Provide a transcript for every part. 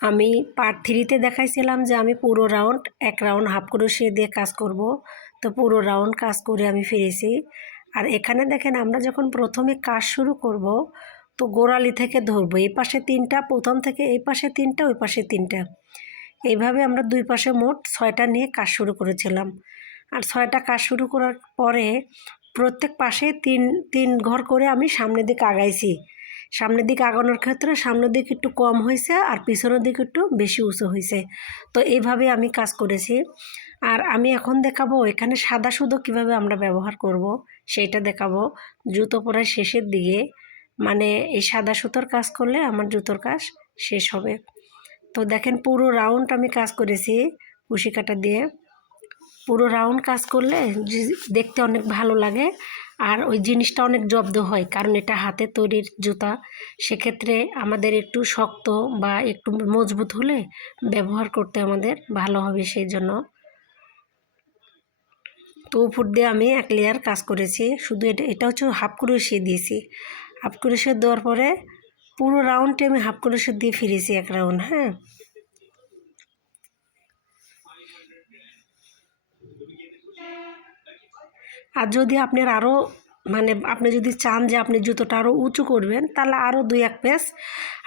আমি পার্ট 3-তে দেখাইছিলাম যে আমি পুরো রাউন্ড এক রাউন্ড হাফ ক্রোশে দিয়ে কাজ করব। তো পুরো রাউন্ড কাজ করে আমি ফিরেছি। আর এখানে দেখেন আমরা যখন প্রথমে কাজ শুরু করব তো গোড়ালি থেকে ধরবো, এই পাশে 3টা, প্রথম থেকে এই পাশে 3টা, ওই পাশে 3টা, এইভাবে আমরা দুই পাশে মোট 6টা নিয়ে কাজ শুরু করেছিলাম। আর 6টা কাজ শুরু করার পরে প্রত্যেক পাশে তিন তিন ঘর করে আমি সামনের দিকে আগাইছি। সামনের দিকে আগানোর ক্ষেত্রে সামনের দিকে একটু কম হয়েছে আর পিছনের দিকে একটু বেশি উঁচু হয়েছে। তো এইভাবে আমি কাজ করেছি। আর আমি এখন দেখাবো এখানে সাদা সুতো কীভাবে আমরা ব্যবহার করব সেইটা দেখাবো জুতো পরার শেষের দিকে। মানে এই সাদা সুতোর কাজ করলে আমার জুতোর কাজ শেষ হবে। তো দেখেন পুরো রাউন্ড আমি কাজ করেছি কুশি কাটা দিয়ে। পুরো রাউন্ড কাজ করলে দেখতে অনেক ভালো লাগে আর ওই জিনিসটা অনেক জব্দ হয়, কারণ এটা হাতে তৈরির জুতা। সেক্ষেত্রে আমাদের একটু শক্ত বা একটু মজবুত হলে ব্যবহার করতে আমাদের ভালো হবে, সেই জন্য। তো উপর দিয়ে আমি এক লেয়ার কাজ করেছি, শুধু এটা হচ্ছে হাফ ক্রোশে দিয়েছি। হাফ ক্রোশে দেওয়ার পরে পুরো রাউন্ডে আমি হাফ ক্রোশে দিয়ে ফিরেছি এক রাউন্ড। হ্যাঁ, আর যদি আপনার আরও মানে আপনি যদি চান যে আপনি জুতোটা আরও উঁচু করবেন, তাহলে আরও 2-1 পেঁচ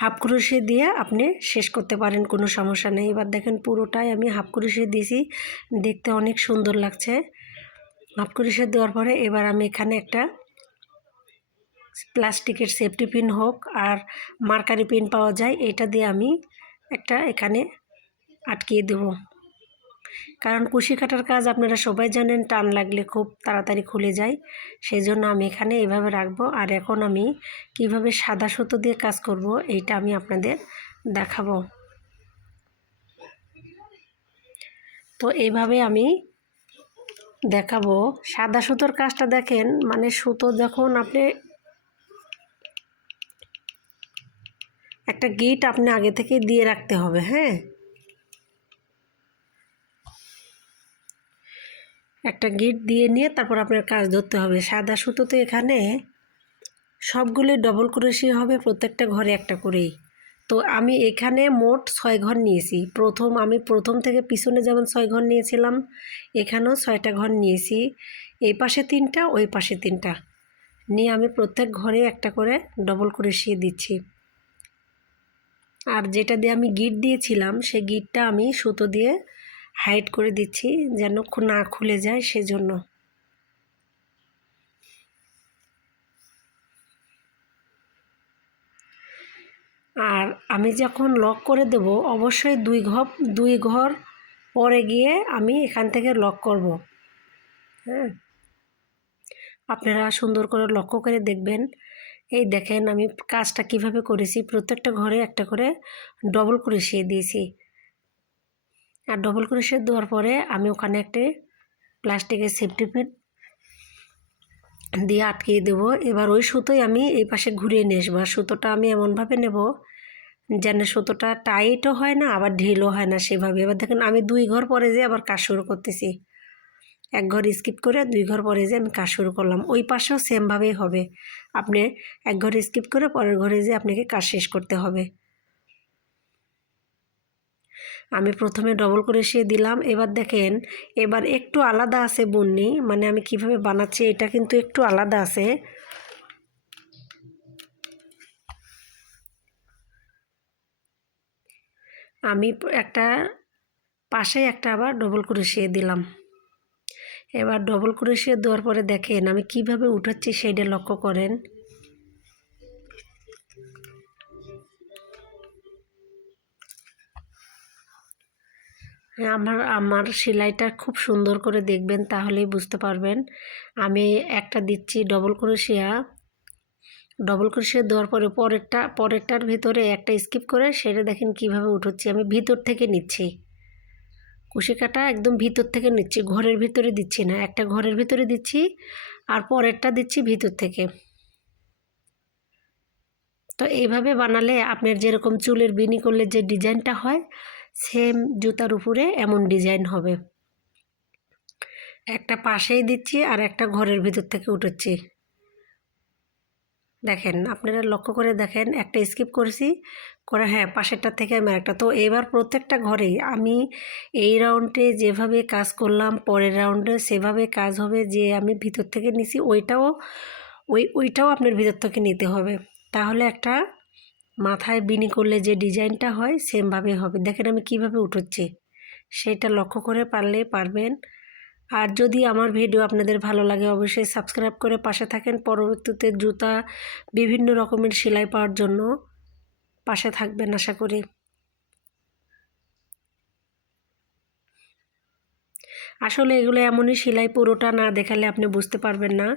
হাফ ক্রোশে দিয়ে আপনি শেষ করতে পারেন, কোনো সমস্যা নেই। এবার দেখেন পুরোটাই আমি হাফ ক্রোশে দিয়েছি, দেখতে অনেক সুন্দর লাগছে। হাফ ক্রোশে দেওয়ার পরে এবার আমি এখানে একটা প্লাস্টিকের সেফটি পিন হোক আর মার্কারি পিন পাওয়া যায়, এটা দিয়ে আমি একটা এখানে আটকিয়ে দেবো। কারণ কুশি কাটার কাজ আপনারা সবাই জানেন, টান লাগলে খুব তাড়াতাড়ি খুলে যায়, সেই জন্য আমি এখানে এইভাবে রাখবো। আর এখন আমি কিভাবে সাদা সুতো দিয়ে কাজ করব এইটা আমি আপনাদের দেখাবো। তো এইভাবে আমি দেখাবো সাদা সুতোর কাজটা। দেখেন মানে সুতো যখন আপনি একটা গিট আপনি আগে থেকে দিয়ে রাখতে হবে। হ্যাঁ, একটা গিট দিয়ে নিয়ে তারপর আপনার কাজ ধরতে হবে। সাদা সুতো তো এখানে সবগুলোই ডবল ক্রোশে হবে, প্রত্যেকটা ঘরে একটা করেই। তো আমি এখানে মোট 6 ঘর নিয়েছি। আমি প্রথম থেকে পিছনে যেমন 6 ঘর নিয়েছিলাম, এখানেও 6টা ঘর নিয়েছি। এই পাশে 3টা, ওই পাশে 3টা নিয়ে আমি প্রত্যেক ঘরে একটা করে ডবল ক্রোশে দিচ্ছি। আর যেটা দিয়ে আমি গিট দিয়েছিলাম সেই গিটটা আমি সুতো দিয়ে হাইড করে দিচ্ছি যেন না খুলে যায়, সেজন্য। আর আমি যখন লক করে দেব অবশ্যই 2 ঘর পরে গিয়ে আমি এখান থেকে লক করব। হ্যাঁ, আপনারা সুন্দর করে লক্ষ্য করে দেখবেন। এই দেখেন আমি কাজটা কিভাবে করেছি, প্রত্যেকটা ঘরে একটা করে ডবল ক্রোশে দিয়েছি। আর ডবল ক্রোশে দেওয়ার পরে আমি ওখানে একটা প্লাস্টিকের সেফটি পিন দিয়ে আটকিয়ে দেবো। এবার ওই সুতোই আমি এই পাশে ঘুরিয়ে নিয়ে আসবো। আর সুতোটা আমি এমনভাবে নেব যেন সুতোটা টাইটও হয় না আবার ঢিলও হয় না, সেভাবে। এবার দেখেন আমি 2 ঘর পরে যে আবার কাজ শুরু করতেছি, 1 ঘর স্কিপ করে 2 ঘর পরে যে আমি কাজ শুরু করলাম। ওই পাশেও সেমভাবেই হবে, আপনি 1 ঘর স্কিপ করে পরের ঘরে যে আপনাকে কাজ শেষ করতে হবে। আমি প্রথমে ডবল ক্রোশে দিলাম। এবার দেখেন এবার একটু আলাদা আছে বুননি, মানে আমি কিভাবে বানাচ্ছি এটা কিন্তু একটু আলাদা আছে। আমি একটা পাশে একটা আবার ডবল ক্রোশে দিলাম। এবার ডবল ক্রোশে দেওয়ার পরে দেখেন আমি কিভাবে উঠাচ্ছি সেইটা লক্ষ্য করেন। আমার সেলাইটা খুব সুন্দর করে দেখবেন, তাহলেই বুঝতে পারবেন। আমি একটা দিচ্ছি ডবল ক্রোশে দেওয়ার পরে পরেরটার ভিতরে একটা স্কিপ করে সেটা দেখেন কিভাবে উঠাচ্ছি। আমি ভিতর থেকে নিচ্ছি, কুশি কাটা একদম ভিতর থেকে নিচ্ছি, ঘরের ভিতরে দিচ্ছি না। একটা ঘরের ভিতরে দিচ্ছি আর পরেরটা দিচ্ছি ভিতর থেকে। তো এইভাবে বানালে আপনার যেরকম চুলের বিনি করলে যে ডিজাইনটা হয়, সেম জুতার উপরে এমন ডিজাইন হবে। একটা পাশেই দিচ্ছি আর একটা ঘরের ভিতর থেকে উঠাচ্ছি। দেখেন আপনারা লক্ষ্য করে দেখেন, একটা স্কিপ করেছি করে, হ্যাঁ পাশেরটা থেকে আমি একটা। তো এবার প্রত্যেকটা ঘরেই আমি এই রাউন্ডে যেভাবে কাজ করলাম পরের রাউন্ডে সেভাবে কাজ হবে, যে আমি ভিতর থেকে নিছি ওইটাও আপনার ভিতর থেকে নিতে হবে, তাহলে একটা মাথায় বিনি করলে যে ডিজাইনটা হয় সেমভাবে হবে। দেখেন আমি কিভাবে উঠোচ্ছি, সেটা লক্ষ্য করে পারবেন। আর যদি আমার ভিডিও আপনাদের ভালো লাগে অবশ্যই সাবস্ক্রাইব করে পাশে থাকেন, পরবর্তীতে জুতা বিভিন্ন রকমের সেলাই পাওয়ার জন্য পাশে থাকবেন আশা করি। আসলে এগুলো এমনই সেলাই, পুরোটা না দেখালে আপনি বুঝতে পারবেন না,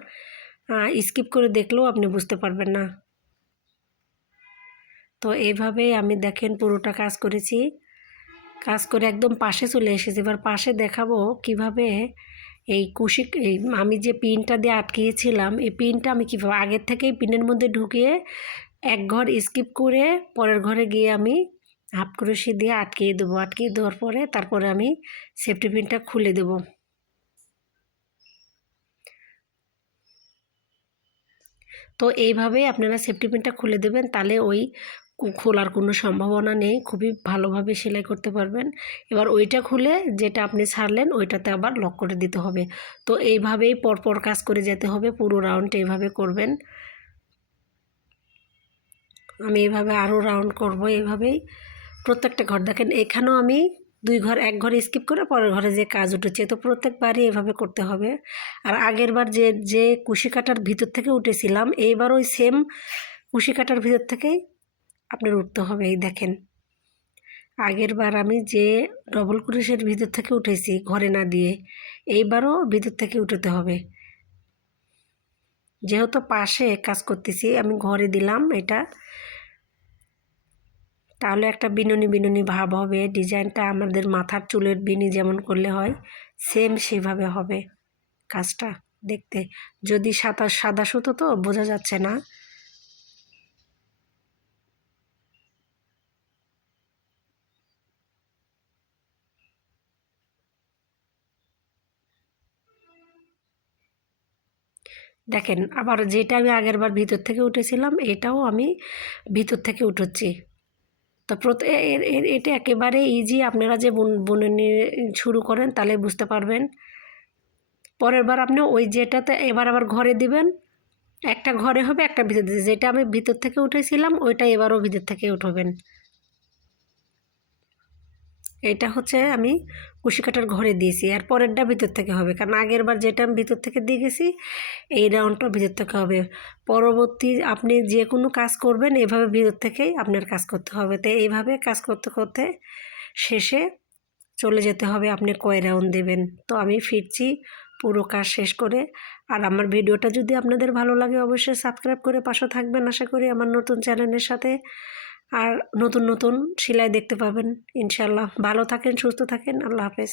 স্কিপ করে দেখলেও আপনি বুঝতে পারবেন না। তো এইভাবেই আমি দেখেন পুরোটা কাজ করেছি, কাজ করে একদম পাশে চলে এসেছি। এবার পাশে দেখাবো কিভাবে এই আমি যে পিনটা দিয়ে আটকিয়েছিলাম, এই পিনটা আমি কীভাবে আগের থেকেই পিনের মধ্যে ঢুকিয়ে এক ঘর স্কিপ করে পরের ঘরে গিয়ে আমি হাফ ক্রোশি দিয়ে আটকিয়ে দেবো। আটকিয়ে দেওয়ার পরে তারপরে আমি সেফটি পিনটা খুলে দেব। তো এইভাবেই আপনারা সেফটি পিনটা খুলে দেবেন, তাহলে ওই খোলার কোনো সম্ভাবনা নেই, খুবই ভালোভাবে সেলাই করতে পারবেন। এবার ওইটা খুলে যেটা আপনি ছাড়লেন ওইটাতে আবার লক করে দিতে হবে। তো এইভাবেই পরপর কাজ করে যেতে হবে, পুরো রাউন্ড এইভাবে করবেন। আমি এইভাবে আরও রাউন্ড করব, এইভাবেই প্রত্যেকটা ঘর। দেখেন এখানেও আমি এক ঘর স্কিপ করে পরের ঘরে যে কাজ উঠেছে, তো প্রত্যেকবারই এভাবে করতে হবে। আর আগের বার যে কুশি কাটার ভিতর থেকে উঠেছিলাম, এইবার ওই সেম কুশি কাটার ভিতর থেকেই আপনার উঠতে হবে। এই দেখেন আগের বার আমি যে ডবল ক্রোশের ভিতর থেকে উঠেছি ঘরে না দিয়ে, এইবারও ভিতর থেকে উঠাতে হবে। যেহেতু পাশে কাজ করতেছি আমি ঘরে দিলাম এটা, তাহলে একটা বিনুনি ভাব হবে। ডিজাইনটা আমাদের মাথার চুলের বিনি যেমন করলে হয় সেম সেভাবে হবে কাজটা দেখতে। যদি সাদা সুতো তো বোঝা যাচ্ছে না। দেখেন আবার যেটা আমি আগের বার ভিতর থেকে উঠেছিলাম এটাও আমি ভিতর থেকে উঠোচ্ছি। তো এটা একেবারে ইজি, আপনারা যে বুনে নিয়ে শুরু করেন তাহলে বুঝতে পারবেন। পরের বার আপনি ওই যেটাতে এবার আবার ঘরে দিবেন, একটা ঘরে হবে একটা ভিতর দিয়ে, যেটা আমি ভিতর থেকে উঠেছিলাম ওইটা এবারও ভিতর থেকে উঠাবেন। এটা হচ্ছে আমি কুশি কাটার ঘরে দিয়েছি, আর পরেরটা ভিতর থেকে হবে, কারণ আগের বার যেটা আমি ভিতর থেকে দিয়ে গেছি এই রাউন্ডটা ভিতর থেকে হবে। পরবর্তী আপনি যে কোনো কাজ করবেন এভাবে ভিতর থেকেই আপনার কাজ করতে হবে। তো এইভাবে কাজ করতে করতে শেষে চলে যেতে হবে আপনি কয় রাউন্ড দেবেন। তো আমি ফিরছি পুরো কাজ শেষ করে। আর আমার ভিডিওটা যদি আপনাদের ভালো লাগে অবশ্যই সাবস্ক্রাইব করে পাশে থাকবেন আশা করি আমার নতুন চ্যানেলের সাথে। আর নতুন নতুন সেলাই দেখতে পাবেন ইনশাল্লাহ। ভালো থাকেন, সুস্থ থাকেন, আল্লাহ হাফেজ।